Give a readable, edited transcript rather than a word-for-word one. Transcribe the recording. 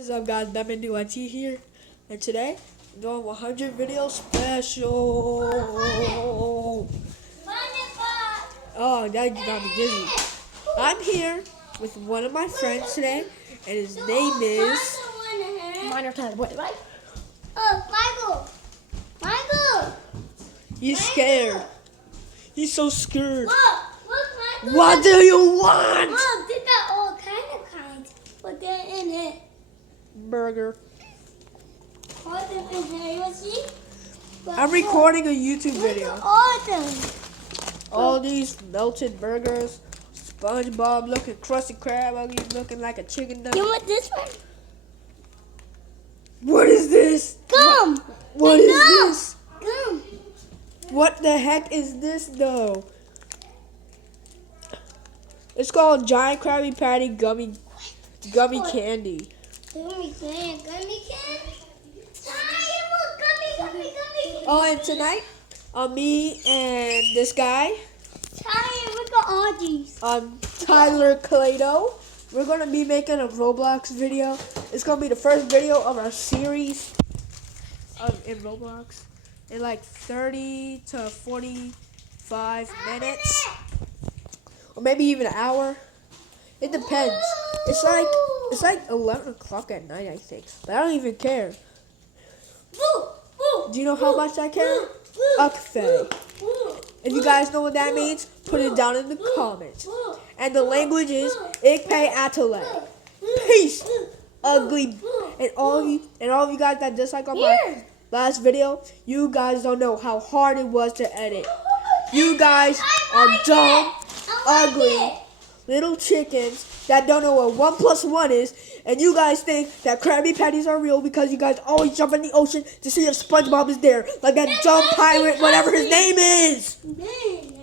What is up, guys? Batman New IT here, and today I'm doing 100 video special. Oh, that got me dizzy. I'm here with one of my friends today, and his name is Minor Tyler. Wait, what? Michael! He's scared. He's so scared. Look, Michael! What do you want? Look, they got all kinds, but they're in it. Burger. All them in here, you see? But I'm recording a YouTube video. all of them. All these melted burgers, SpongeBob looking, Krusty Krab looking like a chicken nugget. You want this one? What is this? Gum! What Hey, is gum! this? Gum! What the heck is this though? It's called Giant Krabby Patty Gummy Candy. Gummy candy. Gummy. Oh, and tonight, me and this guy, Look at all these. Tyler Clado, we're gonna be making a Roblox video. It's gonna be the first video of our series in Roblox in like 30 to 45 minutes, or maybe even an hour. It depends. It's like 11 o'clock at night, I think, but I don't even care. Do you know how much I care? Ukfe. If you guys know what that means, put it down in the comments. And the language is Ikpe Atale. Peace, ugly. And all of you guys that dislike on my last video, you guys don't know how hard it was to edit. You guys are dumb, ugly, little chickens that don't know what 1 + 1 is, and you guys think that Krabby Patties are real because you guys always jump in the ocean to see if SpongeBob is there, like that dumb pirate, whatever his name is.